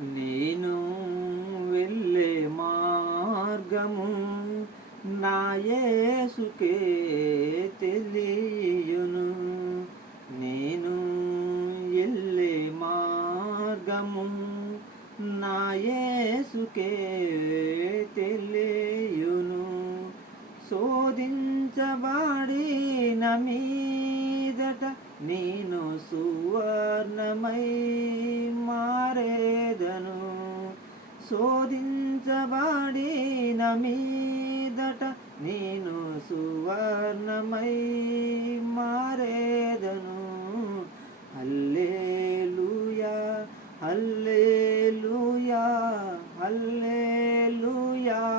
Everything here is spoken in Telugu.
నేను వెళ్ళే మార్గము నా యేసుకే తెలియును. నేను ఎల్లే మార్గము నా యేసుకే తెలియును. శోధించబడిన మీదట నేను సువర్ణమై మారేదను. శోధించబడిన మీదట నేను సువర్ణమై మారేదను. హల్లెలూయా హల్లెలూయా హల్లెలూయా